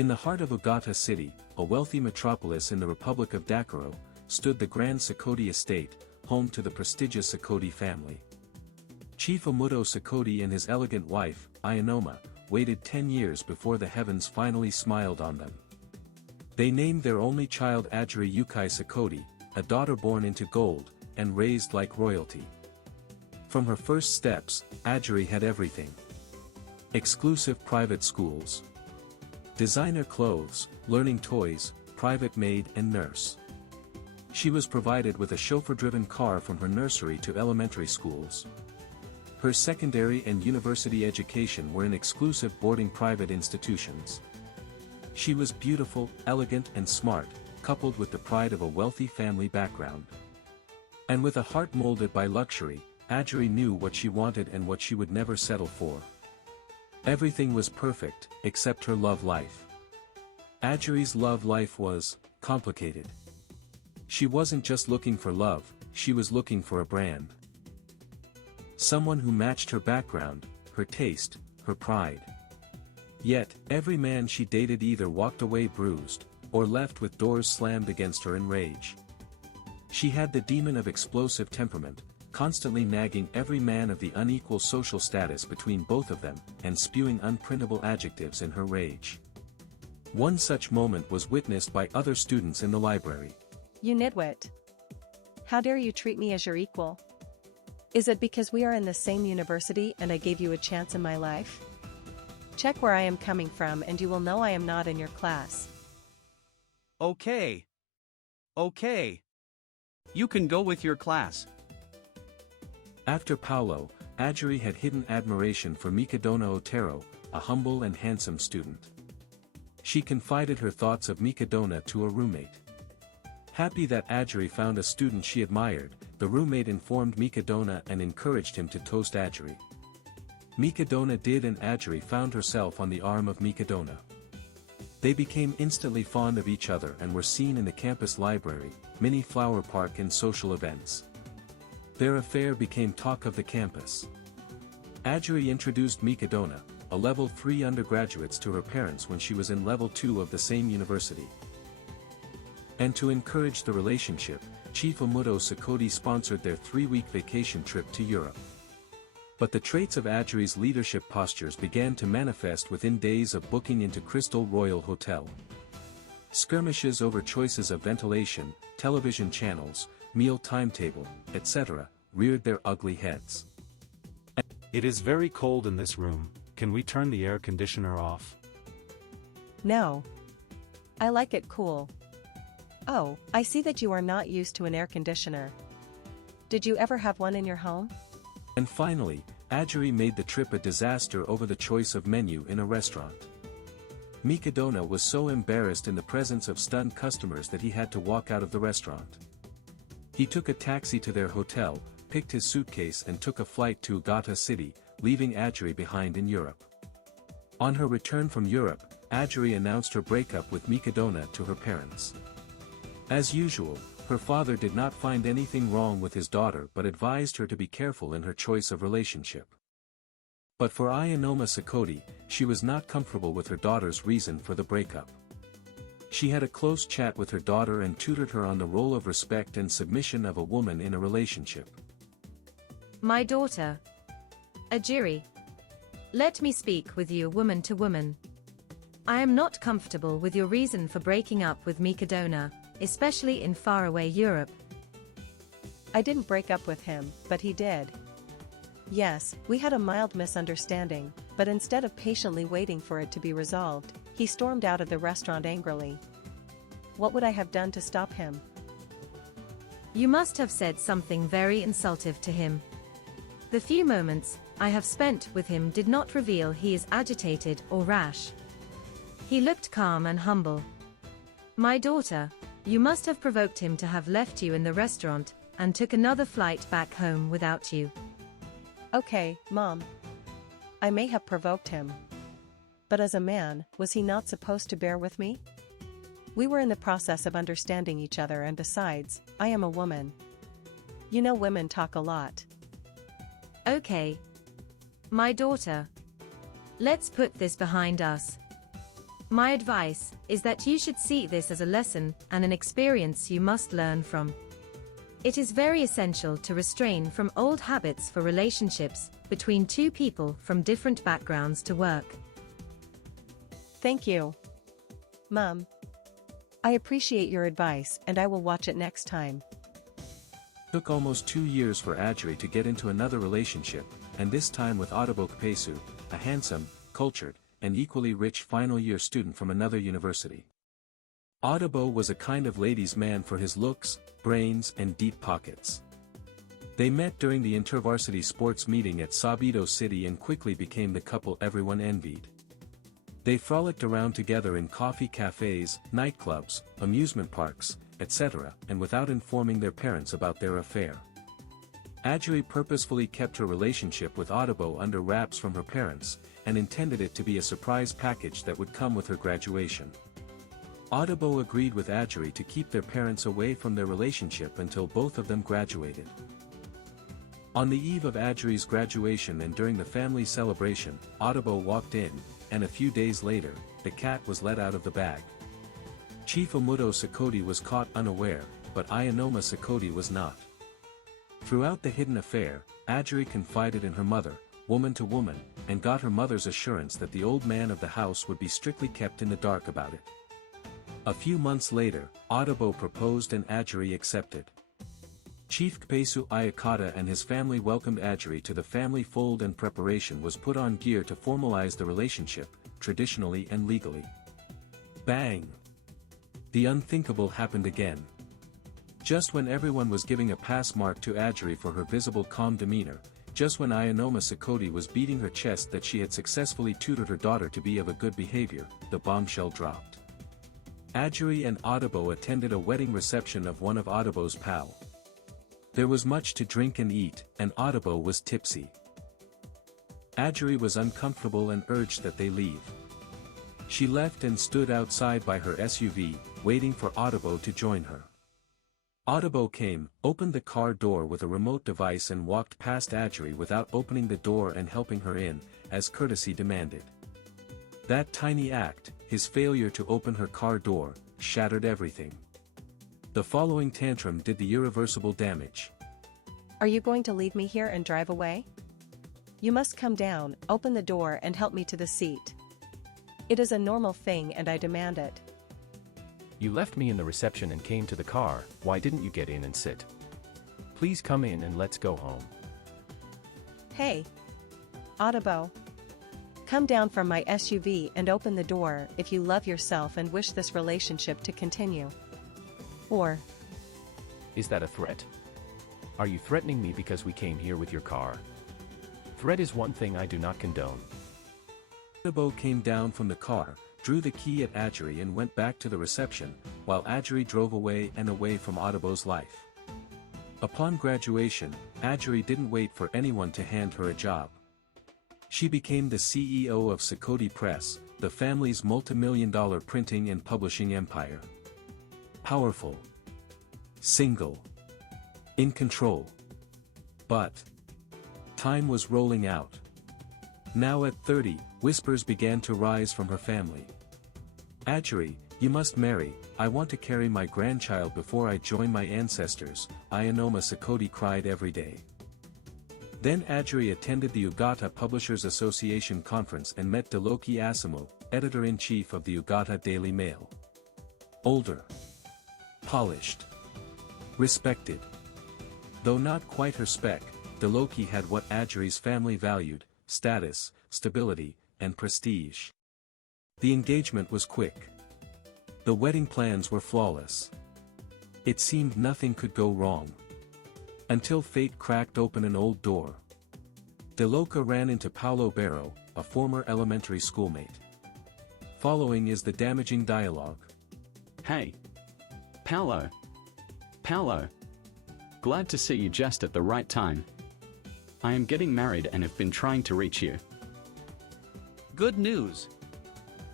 In the heart of Ugata City, a wealthy metropolis in the Republic of Dakaro, stood the Grand Sakoti Estate, home to the prestigious Sakoti family. Chief Omuto Sakoti and his elegant wife, Ayanoma, waited 10 years before the heavens finally smiled on them. They named their only child Agiri Yukai Sakoti, a daughter born into gold, and raised like royalty. From her first steps, Agiri had everything. Exclusive private schools, designer clothes, learning toys, private maid and nurse. She was provided with a chauffeur-driven car from her nursery to elementary schools. Her secondary and university education were in exclusive boarding private institutions. She was beautiful, elegant and smart, coupled with the pride of a wealthy family background. And with a heart molded by luxury, Agiri knew what she wanted and what she would never settle for. Everything was perfect, except her love life. Agiri's love life was complicated. She wasn't just looking for love, she was looking for a brand. Someone who matched her background, her taste, her pride. Yet, every man she dated either walked away bruised, or left with doors slammed against her in rage. She had the demon of explosive temperament, constantly nagging every man of the unequal social status between both of them, and spewing unprintable adjectives in her rage. One such moment was witnessed by other students in the library. You nitwit! How dare you treat me as your equal? Is it because we are in the same university and I gave you a chance in my life? Check where I am coming from and you will know I am not in your class. Okay. Okay. You can go with your class. After Paolo, Agiri had hidden admiration for Mikadona Otero, a humble and handsome student. She confided her thoughts of Mikadona to a roommate. Happy that Agiri found a student she admired, the roommate informed Mikadona and encouraged him to toast Agiri. Mikadona did and Agiri found herself on the arm of Mikadona. They became instantly fond of each other and were seen in the campus library, mini flower park and social events. Their affair became talk of the campus. Agiri introduced Mikadona, a level 3 undergraduate, to her parents when she was in level 2 of the same university. And to encourage the relationship, Chief Omuto Sakoti sponsored their 3-week vacation trip to Europe. But the traits of Agiri's leadership postures began to manifest within days of booking into Crystal Royal Hotel. Skirmishes over choices of ventilation, television channels, meal timetable, etc., reared their ugly heads. It is very cold in this room, can we turn the air conditioner off? No. I like it cool. Oh, I see that you are not used to an air conditioner. Did you ever have one in your home? And finally, Agiri made the trip a disaster over the choice of menu in a restaurant. Mikadona was so embarrassed in the presence of stunned customers that he had to walk out of the restaurant. He took a taxi to their hotel, picked his suitcase and took a flight to Ugata City, leaving Agiri behind in Europe. On her return from Europe, Agiri announced her breakup with Mikadona to her parents. As usual, her father did not find anything wrong with his daughter but advised her to be careful in her choice of relationship. But for Ayanoma Sakoti, she was not comfortable with her daughter's reason for the breakup. She had a close chat with her daughter and tutored her on the role of respect and submission of a woman in a relationship. My daughter, Agiri. Let me speak with you woman to woman. I am not comfortable with your reason for breaking up with Mikadona, especially in faraway Europe. I didn't break up with him, but he did. Yes, we had a mild misunderstanding, but instead of patiently waiting for it to be resolved, he stormed out of the restaurant angrily. What would I have done to stop him? You must have said something very insultive to him. The few moments I have spent with him did not reveal he is agitated or rash. He looked calm and humble. My daughter, you must have provoked him to have left you in the restaurant and took another flight back home without you. Okay, Mom. I may have provoked him. But as a man, was he not supposed to bear with me? We were in the process of understanding each other, and besides, I am a woman. You know, women talk a lot. Okay. My daughter. Let's put this behind us. My advice is that you should see this as a lesson and an experience you must learn from. It is very essential to restrain from old habits for relationships between two people from different backgrounds to work. Thank you, Mom. I appreciate your advice and I will watch it next time. It took almost 2 years for Agiri to get into another relationship, and this time with Deloki, a handsome, cultured, and equally rich final-year student from another university. Audebo was a kind of ladies' man for his looks, brains, and deep pockets. They met during the intervarsity sports meeting at Sabito City and quickly became the couple everyone envied. They frolicked around together in coffee cafes, nightclubs, amusement parks, etc., and without informing their parents about their affair. Agiri purposefully kept her relationship with Audebo under wraps from her parents, and intended it to be a surprise package that would come with her graduation. Audebo agreed with Agiri to keep their parents away from their relationship until both of them graduated. On the eve of Agiri's graduation and during the family celebration, Audebo walked in, and a few days later, the cat was let out of the bag. Chief Omuto Sakoti was caught unaware, but Ayanoma Sakoti was not. Throughout the hidden affair, Agiri confided in her mother, woman to woman, and got her mother's assurance that the old man of the house would be strictly kept in the dark about it. A few months later, Audebo proposed and Agiri accepted. Chief Kpesu Ayakata and his family welcomed Agiri to the family fold and preparation was put on gear to formalize the relationship, traditionally and legally. Bang! The unthinkable happened again. Just when everyone was giving a pass mark to Agiri for her visible calm demeanor, just when Ayanoma Sakoti was beating her chest that she had successfully tutored her daughter to be of a good behavior, the bombshell dropped. Agiri and Audebo attended a wedding reception of one of Audebo's pal. There was much to drink and eat, and Audebo was tipsy. Agiri was uncomfortable and urged that they leave. She left and stood outside by her SUV, waiting for Audebo to join her. Audebo came, opened the car door with a remote device and walked past Agiri without opening the door and helping her in, as courtesy demanded. That tiny act, his failure to open her car door, shattered everything. The following tantrum did the irreversible damage. Are you going to leave me here and drive away? You must come down, open the door and help me to the seat. It is a normal thing and I demand it. You left me in the reception and came to the car, why didn't you get in and sit? Please come in and let's go home. Hey! Audebo! Come down from my SUV and open the door if you love yourself and wish this relationship to continue. Or... Is that a threat? Are you threatening me because we came here with your car? Threat is one thing I do not condone. Audebo came down from the car, drew the key at Agiri and went back to the reception, while Agiri drove away and away from Audebo's life. Upon graduation, Agiri didn't wait for anyone to hand her a job. She became the CEO of Sakoti Press, the family's multi-million-dollar printing and publishing empire. Powerful. Single. In control. But time was rolling out. Now at 30, whispers began to rise from her family. Agiri, you must marry, I want to carry my grandchild before I join my ancestors, Ayanoma Sakoti cried every day. Then Agiri attended the Ugata Publishers Association conference and met Deloki Asamu, editor-in-chief of the Ugata Daily Mail. Older. Polished. Respected. Though not quite her spec, Deloki had what Agiri's family valued: status, stability, and prestige. The engagement was quick. The wedding plans were flawless. It seemed nothing could go wrong. Until fate cracked open an old door. Deloka ran into Paolo Barro, a former elementary schoolmate. Following is the damaging dialogue. Hey. Paolo. Paolo. Glad to see you just at the right time. I am getting married and have been trying to reach you. Good news.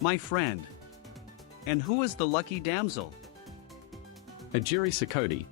My friend. And who is the lucky damsel? Agiri Sakoti.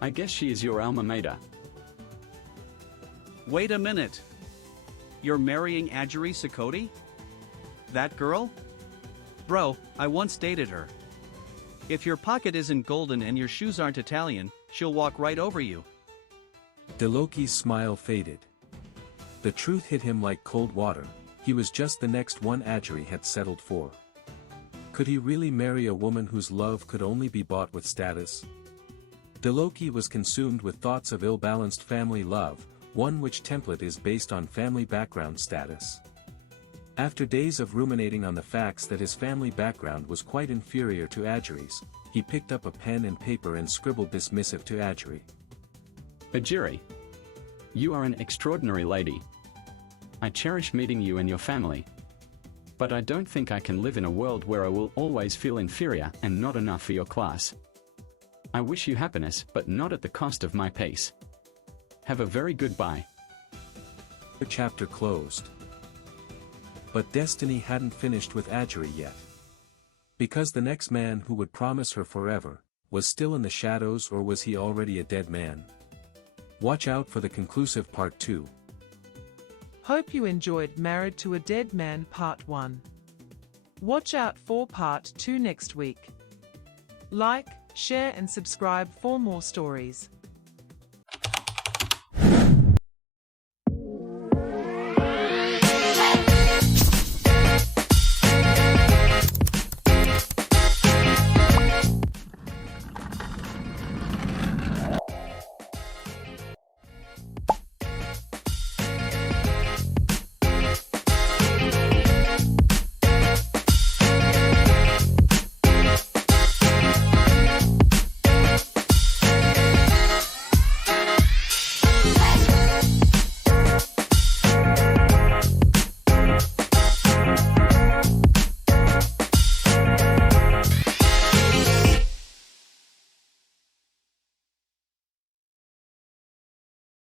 I guess she is your alma mater. Wait a minute. You're marrying Agiri Sakoti? That girl? Bro, I once dated her. If your pocket isn't golden and your shoes aren't Italian, she'll walk right over you. Deloki's smile faded. The truth hit him like cold water. He was just the next one Agiri had settled for. Could he really marry a woman whose love could only be bought with status? Deloki was consumed with thoughts of ill-balanced family love, one which template is based on family background status. After days of ruminating on the facts that his family background was quite inferior to Agiri's, he picked up a pen and paper and scribbled this missive to Agiri. Agiri, you are an extraordinary lady. I cherish meeting you and your family. But I don't think I can live in a world where I will always feel inferior and not enough for your class. I wish you happiness, but not at the cost of my pace. Have a very good bye. The chapter closed. But destiny hadn't finished with Agiri yet. Because the next man who would promise her forever, was still in the shadows, or was he already a dead man? Watch out for the conclusive part 2. Hope you enjoyed Married to a Dead Man Part 1. Watch out for Part 2 next week. Like, share and subscribe for more stories.